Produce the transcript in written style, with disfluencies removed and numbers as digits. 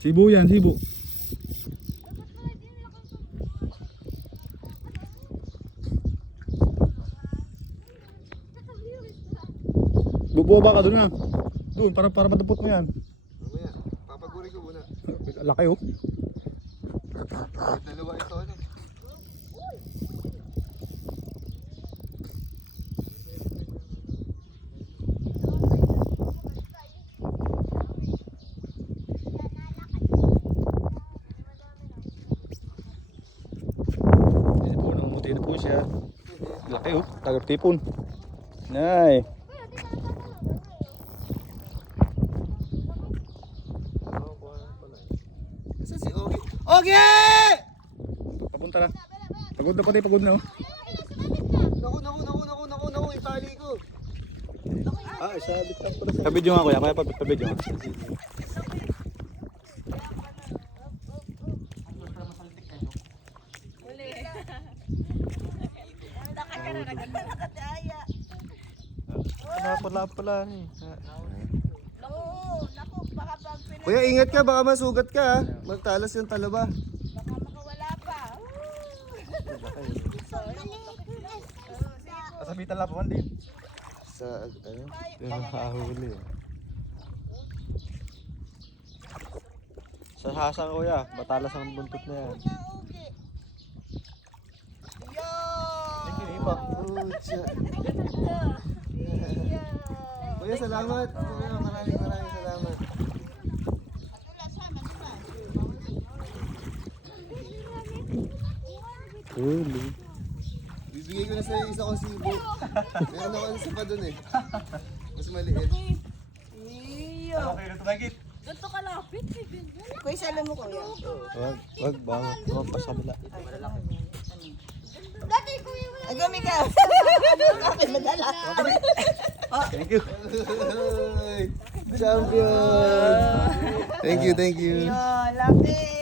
Sibo yan, sibo. Bububa ka doon nga. Doon, para matupot mo yan. Mamaya, papaguri ko muna. Laki oh. Dalawa ito ano. Ayan po, namumuti na po siya. Laki oh, tagap tipon. Nay. Saan si Ogie? Ogie! Papunta na. Pagod na pati, pagod na oh. Naku, itali ko. Ah, sabit lang pala sa... Pabidyo nga kuya, kaya pabidyo nga. Pala eh. Kuya, ingat ka, baka masugat ka ha. Magtalas yung talaba. Baka makawala pa. Kasabitan lang po, din. Sa ano? Yung nakahuli. Sa hasang kuya, batalas ang buntot na yan. Pucha. Kuya, salamat. Kuya, maraming salamat. Huli. Bibigay ko na sa isa kong sibo. Meron ako isa pa dun eh. Mas maliit. Iyo. Okay na ito, Magit. Ganto kalapit. Kuya, sala mo kuya. Wag ba? Wag pa sa bila. Dati kuya wala. Ang gami ka. Kapit madala. Thank you. Champion! Thank you. Yo, laki.